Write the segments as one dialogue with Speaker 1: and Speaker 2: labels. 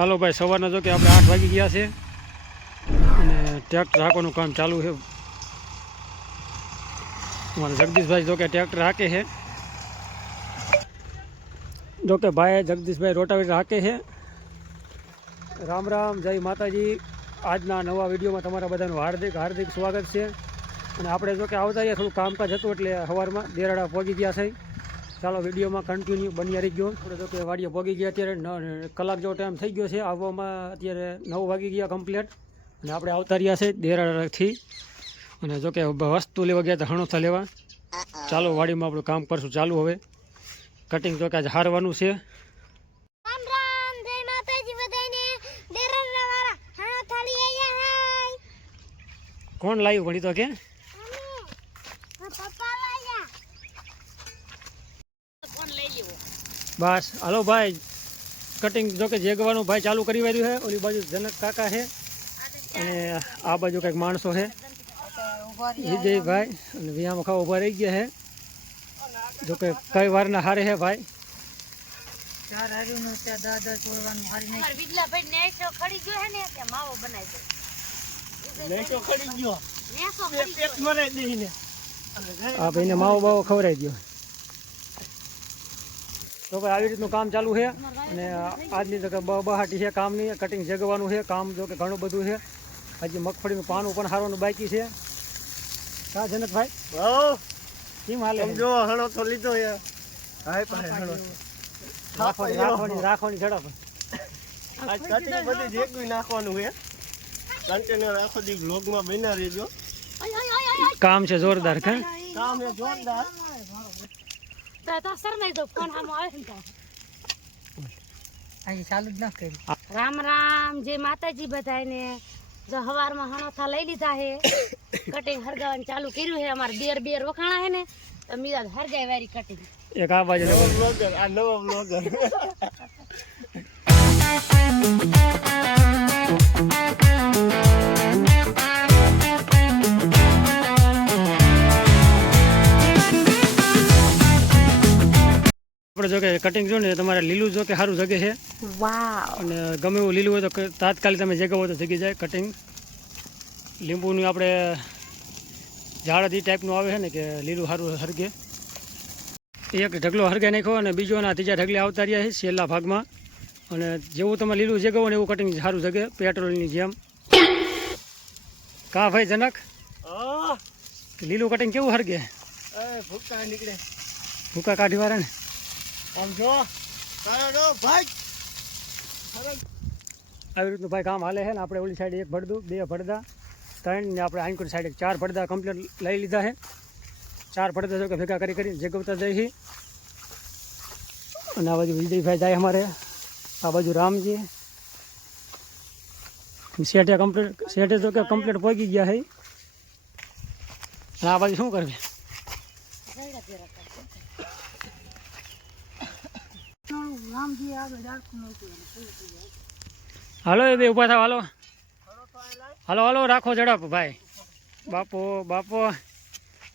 Speaker 1: હાલો ભાઈ, સવારના જો કે આપણે આઠ વાગી ગયા છે. અને ટ્રેક્ટર હાંકવાનું કામ ચાલુ છે. અમારા જગદીશભાઈ જો કે ટ્રેક્ટર હાકે છે. જો કે ભાઈ જગદીશભાઈ રોટાવેટર હાકે છે. રામ રામ, જય માતાજી. આજના નવા વિડીયોમાં તમારા બધાનું હાર્દિક હાર્દિક સ્વાગત છે. અને આપણે જો કે આવતા થોડું કામકાજ હતું એટલે સવારમાં દેરાડા પહોંચી ગયા છે. ચાલો વિડીયોમાં કન્ટિન્યુ બન્યા રહી ગયો આપણે તો કે વાડીએ ભોગી ગયા અત્યારે કલાક જેવો ટાઈમ થઈ ગયો છે. આવવામાં અત્યારે નવ વાગી ગયા કમ્પ્લેટ અને આપણે આવતા રહ્યા છે દેરાથી અને જો કે વસ્તુ લેવા ગયા હતા હણોથા લેવા. ચાલો વાડીમાં આપણું કામ કરશું ચાલુ હવે. કટિંગ જો કે આજે હારવાનું છે. કોણ લાવ્યું ભણી તો કે? બસ હાલો ભાઈ. કટિંગ જોકે જેગવાનું ભાઈ ચાલુ કરી વાર્યું છે ઓલી બાજુ જનક કાકા છે અને આ બાજુ કંઈક માણસો છે. વિજયભાઈ અને વિયામાં ખાવા ઊભા રહી ગયા છે. જોકે કઈ વારના હારે છે ભાઈ.
Speaker 2: આ ગયો હે ને માવો બનાવી દે. નેસો ખડી ગયો.
Speaker 1: આ ભાઈને માવો બાવો ખવડાવી દો તો ભાઈ આવી રીતનું કામ ચાલુ છે અને આજની બ- બહાટી છે કામની કટિંગ જગવાનું છે કામ જો કે ઘણું બધું છે. હજી મગફળીનું પાનું પણ હારવાનું બાકી છે. કા જનકભાઈ? કેમ હાલે? જો
Speaker 3: સમજો હણો તો લીધો
Speaker 1: રાખવાની રાખવાની રાખવાની ઝડપ.
Speaker 3: આજ બધી જેકવી નાખવાનું છે. કન્ટેનર આખો દી વ્લોગમાં બન્યા રહેજો.
Speaker 1: કામ છે જોરદાર કે?
Speaker 3: કામ છે જોરદાર.
Speaker 2: તો તો શરમાઈ દો ફોન આમ આવે ને તો
Speaker 4: હજી ચાલુ જ ના કર્યું.
Speaker 2: રામ રામ જે માતાજી બધાને જો હવારમાં હણોથા લઈ લીધા હે કટિંગ હરગાવાનું ચાલુ કર્યું હે અમારે બેર બેર વખાણા હે ને તો મીરા હરગાય વારી કટિંગ
Speaker 1: એક આ બાજુ
Speaker 3: આ નવો બ્લોગર
Speaker 1: આપણે જો કે કટિંગ જો ને તમારે લીલું જો કે સારું જગે છે. અને ગમે એવું લીલું હોય તો તાત્કાલિક તમે જગાવો તો જગી જાય કટિંગ લીંબુનું આપણે ઝાડ ટાઈપનું આવે છે ને કે લીલું સારું હરગે. એક ઢગલો હરગે નાખ્યો અને બીજો ના ત્રીજા ઢગલે આવતા રહ્યા છે છેલ્લા ભાગમાં. અને જેવું તમે લીલું જગાવો ને એવું કટિંગ સારું જગે પેટ્રોલની જેમ. કા ભાઈ જનક?
Speaker 3: આ
Speaker 1: લીલું કટિંગ કેવું હરગે?
Speaker 3: ભૂકા નીકળે.
Speaker 1: ભૂકા કાઢી વાળા ને? આવી રીતનું ભાઈ કામ હાલે છે ને, આપણે ઓલી સાઈડ એક ભડદું, બે ભડદા, ત્રણ ને આપણે આંકોર સાઈડ ચાર ભડદા કમ્પ્લીટ લઈ લીધા છે. ચાર ભડદા જો કે ભેગા કરી કરી જગવતા જઈ અને આ બાજુ વિજયભાઈ જાય અમારે. આ બાજુ રામજી. શેઠે કમ્પ્લીટ શેઠે તો કે કમ્પ્લીટ પહોંચી ગયા છે આ બાજુ શું કરવી
Speaker 4: રામજી આગળ ડાળખું નહોતું
Speaker 1: હાલો એ બે ઊભા થાવ હાલો. હાલો હાલો રાખો ઝડપ ભાઈ. બાપો બાપો.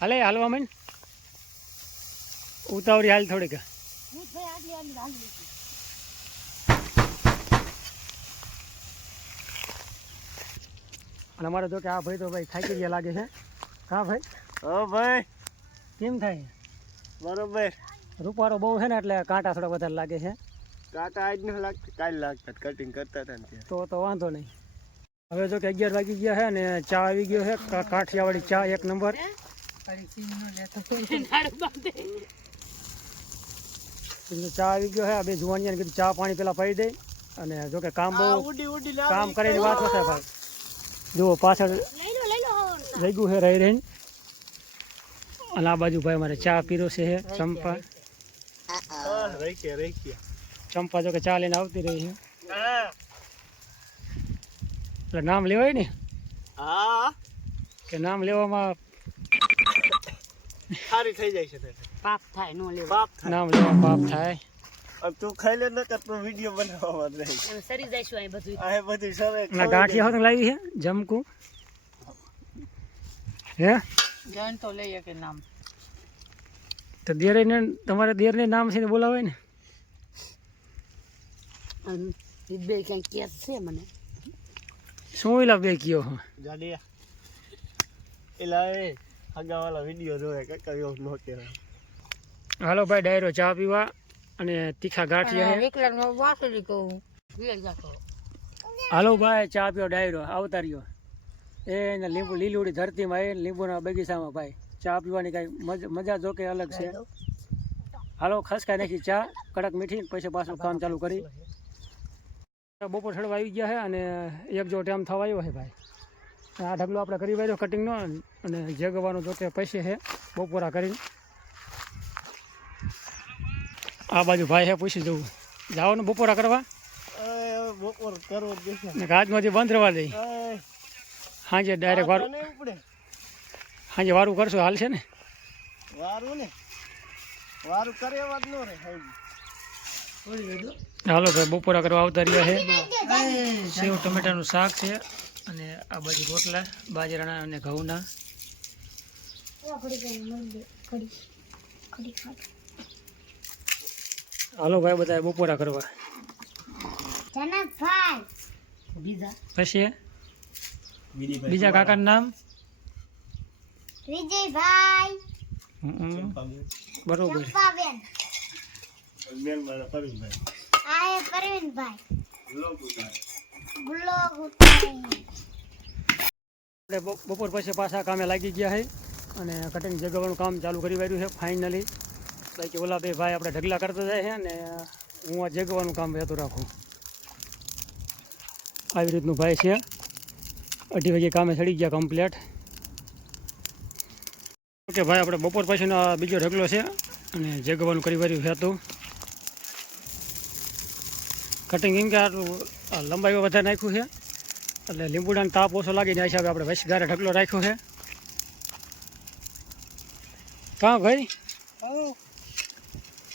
Speaker 1: હાલે હાલવા મન ઉતાવળી હાલ થોડીક. અને અમારે જો કે આ ભાઈ તો ભાઈ થાકી ગયા લાગે છે. હા ભાઈ?
Speaker 3: હા ભાઈ.
Speaker 1: કેમ થાય?
Speaker 3: બરોબર.
Speaker 1: રૂપારો બહુ છે ને એટલે કાંટા થોડા વધારે લાગે છે.
Speaker 3: કાંટા આજ ન લાગતા કાલ લાગતા કટિંગ કરતા હતા ને
Speaker 1: તો તો વાંધો નહીં. હવે જો કે અગિયાર વાગી ગયા છે ને ચા આવી ગયો છે કાઠિયાવાડી ચા એક નંબર. ચા આવી ગયો છે આ બે જુવાનિયાને કીધું ચા પાણી પેલા પડી દે. અને જો કે કામ બહુ કામ કરીને વાત નથી ભાઈ જુઓ પાછળ
Speaker 2: લઈ લો લઈ લો.
Speaker 1: જઈ ગયું છે રહી રહીને. અને આ બાજુ ભાઈ અમારે ચા પીરો છે ચંપા.
Speaker 3: રહી રહી ગયા
Speaker 1: ચંપા જો કે ચા લઈને આવતી રહી છે. એટલે નામ લેવાય ને?
Speaker 3: હા.
Speaker 1: કે નામ લેવામાં
Speaker 3: સારી થઈ જાય છે
Speaker 2: પાપ થાય નો લેવા
Speaker 3: પાપ થાય.
Speaker 1: નામ લેવા પાપ થાય.
Speaker 3: अब તું ખાઈ લે ન કર તો વિડિયો બનાવવા રહી
Speaker 2: સરી જઈશું અહીં બધું.
Speaker 3: આ બધી સરે
Speaker 1: અને ગાંઠિયા હોત લાવી છે જમકું. હે?
Speaker 4: જાણ તો લઈએ કે નામ?
Speaker 1: તો દેરને તમારે દેરને નામ છે ને બોલાવે ને.
Speaker 2: બે ક્યાંક કેસ છે મને.
Speaker 1: શું એલા બે કયો હા
Speaker 3: જાડિયા એલા એ હગાવાલા વીડિયો જોવે કાકા કયો ન કહેવાય.
Speaker 1: હાલો ભાઈ ડાયરો ચા પીવા અને તીખા ગાંઠિયા હે.
Speaker 4: વિકલાંગ વાસળી કહું.
Speaker 2: વેલ જાતો.
Speaker 1: હાલો ભાઈ ચા પીવો ડાયરો આવતા રહ્યો એ ને લીંબુ લીલુડી ધરતીમાં એ લીંબુના બગીચામાં ભાઈ. ચા પીવાની કાંઈ મજ- મજા જો કે અલગ છે. હાલો. ખસકાઈ નાખી ચા કડક મીઠી પછી પાછું કામ ચાલુ કરી. બપોર છડવા આવી ગયા છે અને એક જો ટાઈમ થવા આવ્યો છે ભાઈ. આ ઢગલો આપણે કરી વાળ્યો કટિંગનો અને જગવાનો જો કે પૈસે છે બપોરા કરીને. આ બાજુ ભાઈ છે પૂછી જવું જાઓ ને બપોરા કરવા.
Speaker 3: બપોર કરવો
Speaker 1: આજમાંથી બંધ રહેવા દઈ સાંજે ડાયરેક્ટ વારું સાંજે વારું કરશું હાલ છે ને?
Speaker 3: વારું ને? વારું કરે વાત નો રે
Speaker 1: હાલો ભાઈ બપોરા કરવા આવતા રહ્યા છે. સેવ ટમેટાનું શાક છે અને આ બાજુ રોટલા બાજરાના અને ઘઉંના. હાલો ભાઈ બધા બપોરા કરવા.
Speaker 2: બીજા
Speaker 1: પછી? બીજા કાકાનું નામ?
Speaker 5: વિજયભાઈ.
Speaker 1: બરોબર.
Speaker 3: મારા
Speaker 5: આ પરવીનભાઈ.
Speaker 1: આપણે બપોર પછી પાછા કામે લાગી ગયા છે અને કટિંગ જગાવવાનું કામ ચાલુ કરી વાર્યું છે ફાઇનલી બાકી ઓલા બે ભાઈ આપણે ઢગલા કરતા જાય છે અને હું આ જગવાનું કામ વહેતું રાખું. આવી રીતનું ભાઈ છે. અઢી વાગે કામે ચડી ગયા કમ્પ્લેટ ઓકે ભાઈ આપણે બપોર પછીનો આ બીજો ઢગલો છે અને જગવાનું કરી વાર્યું છે હતું કટિંગ એમ કે આટલું લંબાઈ વધારે નાખ્યું છે. એટલે લીંબુડાનો તાપ ઓછો લાગીને આ હિસાબે આપણે વસગારે ઢગલો રાખ્યો છે. કાં ભાઈ?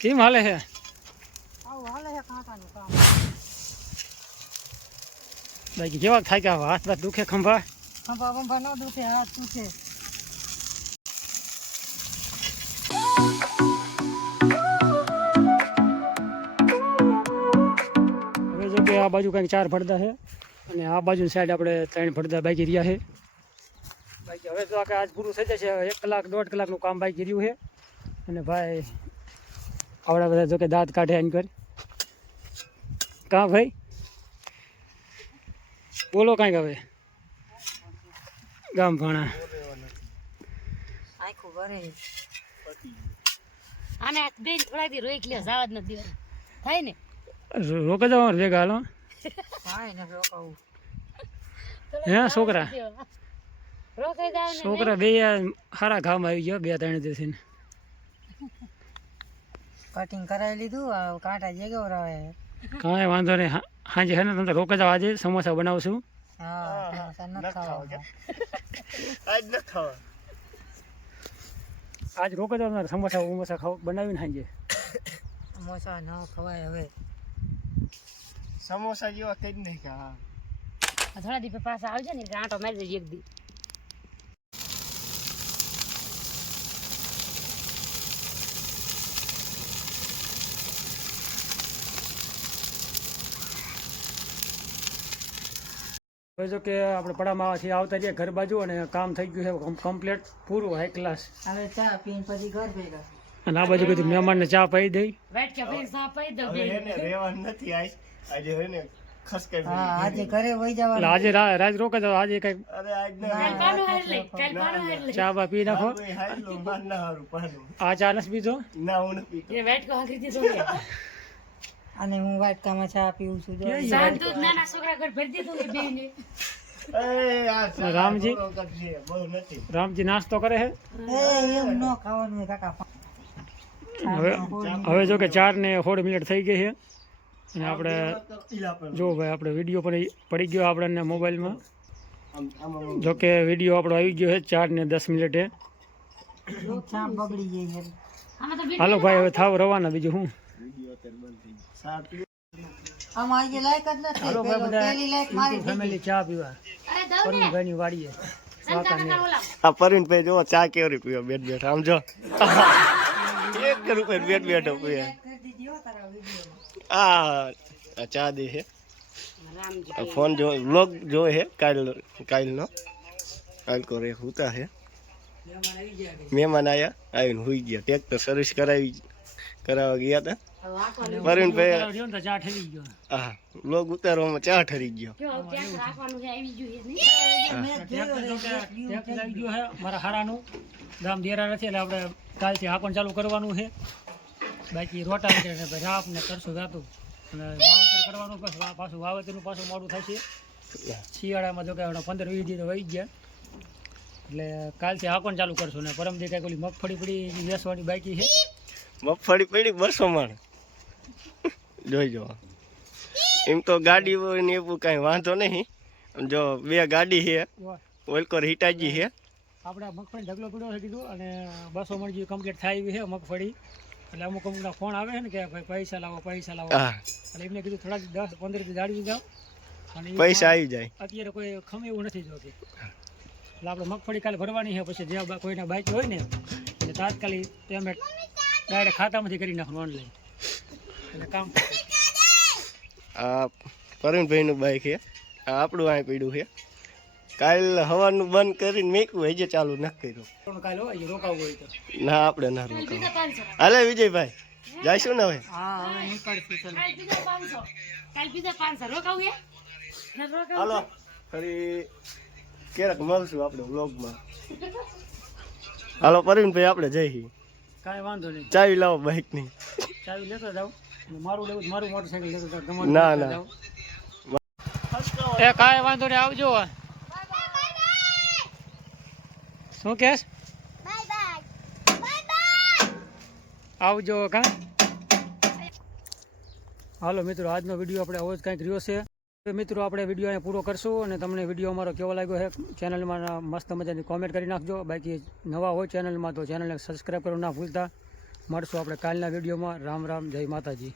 Speaker 1: કેમ હાલે છે? બાકી કેવા થાય કે હાથ બાથ દુખે ખંભા?
Speaker 4: ખંભા બંભા ન દુખે હાથ દુખે.
Speaker 1: આ બાજુ કંઈક ચાર ફળદા છે અને આ બાજુની સાઈડ આપણે ત્રણ ફળદા બાકી રહ્યા છે. બાકી હવે તો આ આજ પૂરું થઈ જશે. એક કલાક દોઢ કલાકનું કામ બાકી રહ્યું છે. અને ભાઈ આવડા બધા જોકે દાંત કાઢે એમ કરી. કા ભાઈ? બોલો કાંઈક હવે. ગામ ભણા
Speaker 4: આખું ભરે.
Speaker 2: આને બેન થોડા દી રોઈ લ્યો જવા જ નથી થાય ને?
Speaker 1: રોક જ ભેગા હાલો. હે છોકરા?
Speaker 2: જાવ
Speaker 1: છોકરા બે સારા ગામ આવી ગયો બે ત્રણ દિવસી
Speaker 4: કટિંગ કરાવી લીધું આ કાંટા રહે.
Speaker 1: કાંઈ વાંધો નહીં. હા- સાંજે છે ને તમને રોક જાવ આજે સમોસા બનાવશું.
Speaker 4: હા સમોસા
Speaker 3: આજ ન ખાવા.
Speaker 1: આજ રોક જ સમોસા ઉમોસા ખાવ બનાવીને સાંજે
Speaker 4: સમોસા ન ખવાય હવે.
Speaker 3: સમોસા જેવા કઈ જ નહીં ખા
Speaker 2: આ થોડા દી પાછા આવજો ને આંટો મારી દેજો એક દી.
Speaker 1: જો કે આપણે પડામાં આવતા રહીએ ઘર બાજુ અને કામ થઈ ગયું છે કમ્પ્લીટ પૂરું હાઈ ક્લાસ
Speaker 4: હવે ચા પીને પછી ઘર ભેગા
Speaker 1: અને આ બાજુ કીધું મહેમાનને ચા પાઈ દઈ.
Speaker 2: વેટ કે ભાઈ સાપ પાઈ દો
Speaker 3: હવે એને રહેવાનું નથી આજ. આજે
Speaker 4: હા આજે ઘરે વહી જવાનું.
Speaker 1: આજે રાજ રોક જ આજે કઈ
Speaker 3: અરે આજ ન.
Speaker 2: કાલ પાનું હાર લે કાલ પાનું હાર લે.
Speaker 1: ચા બા પી નાખો.
Speaker 3: ના.
Speaker 1: આ ચા નથી પીધો?
Speaker 3: ના હું નથી પીતો.
Speaker 2: એ વેટ કો હકરી દીધો ને
Speaker 4: અને હું વાટકામાં ચા પીવું છું જો.
Speaker 2: શાંત નાના છોકરા ઘર ભરી દીધું એ બેને.
Speaker 3: એ
Speaker 1: રામજી. રામજી નાસ્તો કરે છે
Speaker 4: એ એવું ન ખાવાનું કાકા.
Speaker 1: હવે હવે જો કે ચાર ને સોળ મિનિટ થઈ ગઈ છે. અને આપણે જો ભાઈ આપણે વીડિયો પણ પડી ગયો આપણને મોબાઈલમાં. જો કે વીડિયો આપણો આવી ગયો છે ચાર ને દસ મિનિટે.
Speaker 4: ચા બગડી ગઈ છે.
Speaker 2: આમાં તો
Speaker 1: હાલો ભાઈ હવે થાવ રવાના બીજું હું હાલો ભાઈ બધા ફેમિલી ચા પીવા.
Speaker 2: અરે દઉં
Speaker 1: વાડીએ.
Speaker 3: આ જો ચા કેવરી પીવો? બેઠ બેઠા આમ જો. એક રૂપિયા બેઠ બેઠો પીવે
Speaker 4: કરી દીધી હો તારા વિડીયોમાં.
Speaker 3: આ ચા દે છે
Speaker 2: રામજી.
Speaker 3: આ ફોન જો વ્લોગ જોવે હે કાલ કાલનો. કાલ કરે હુતા હે. મહેમાન આયા આવીને હુઈ ગયા. ટ્રેક્ટર સર્વિસ કરાવી કરાવવા ગયા હતા
Speaker 1: પરવીન ભાઈ
Speaker 3: હા લોગ ઉતારવામાં ચા ઠરી ગયો.
Speaker 2: જો
Speaker 1: જો મારા હારાનું. ગામ દેરા નથી એટલે આપણે કાલથી હાંકણ ચાલુ કરવાનું છે. બાકી રોટા છે ને રાપ ને કરશું જાતું અને વાવેતર કરવાનું પછી પાછું વાવેતરનું પાછું મોડું થશે શિયાળામાં જો કે પંદર વીસ દિવસ વહી ગયા. એટલે કાલથી હાંકણ ચાલુ કરશું ને. પરમ દી કાંઈક ઓલી મગફળી પડી વેસવાની બાકી છે.
Speaker 3: મગફળી પડી બસો માણ જોઈ જો એમ તો ગાડી એવું કાંઈ વાંધો નહીં. જો બે ગાડી છે. ઓલકોર હિટાજી છે.
Speaker 1: આપણે મગફળી ઢગલો પીડ્યો છે કીધું અને બસો મણ જેવી કમ્પ્લીટ થાય એવી છે મગફળી. એટલે અમુક અમુકના ફોન આવે છે ને કે ભાઈ પૈસા લાવો પૈસા લાવો. એટલે એમને કીધું થોડાક દસ પંદરથી જાળવી જાઓ અને
Speaker 3: પૈસા આવી જાય.
Speaker 1: અત્યારે કોઈ ખમે એવું નથી જોતી. એટલે આપણે મગફળી કાલે ભરવાની છે પછી જે કોઈના બાકી હોય ને એટલે તાત્કાલિક પેમેન્ટ ડાયરેક્ટ ખાતામાંથી કરી નાખવાનું ઓનલાઈન એટલે કામ.
Speaker 3: આ પરવીનભાઈનું બાઈક છે. આપણું અહીં પીડ્યું છે. કાલ હવાનું બંધ કરીને મેકું હજે ચાલુ ન કર્યું.
Speaker 1: પણ કાલે હોય એ રોકાવું હોય તો.
Speaker 3: ના આપણે ના રોકાવું. હાલે વિજયભાઈ જઈશું ને હવે?
Speaker 4: હા હવે નીકળશું ચાલો.
Speaker 2: કાલ બીજા પાંચસો. કાલ બીજા પાંચસો. રોકાવું એ ન રોકાવું
Speaker 3: હાલો ફરી ક્યારેક મળશું આપણે વ્લોગમાં. હાલો પરવીનભાઈ આપણે જઈએ
Speaker 1: કાંઈ વાંધો નહીં.
Speaker 3: ચાવી લાવો બાઈકની.
Speaker 1: ચાવી લેતો જાવ મારું લેવું મારું મોટરસાઇકલ લેતો જાવ
Speaker 3: ના, ના.
Speaker 1: એ કાંઈ વાંધો નહીં આવજો શું કહેશ? આવજો કા? હાલો મિત્રો, આજનો વીડિયો આપણે આવો જ કંઈક રહ્યો છે. મિત્રો, આપણે વીડિયો અહીંયા પૂરો કરશું અને તમને વીડિયો અમારો કેવો લાગ્યો છે, ચેનલમાં મસ્ત મજાની કોમેન્ટ કરી નાખજો. બાકી નવા હોય ચેનલમાં તો ચેનલને સબસ્ક્રાઈબ કરવું ના ભૂલતા. મળશું આપણે કાલના વિડીયોમાં. રામ રામ, જય માતાજી.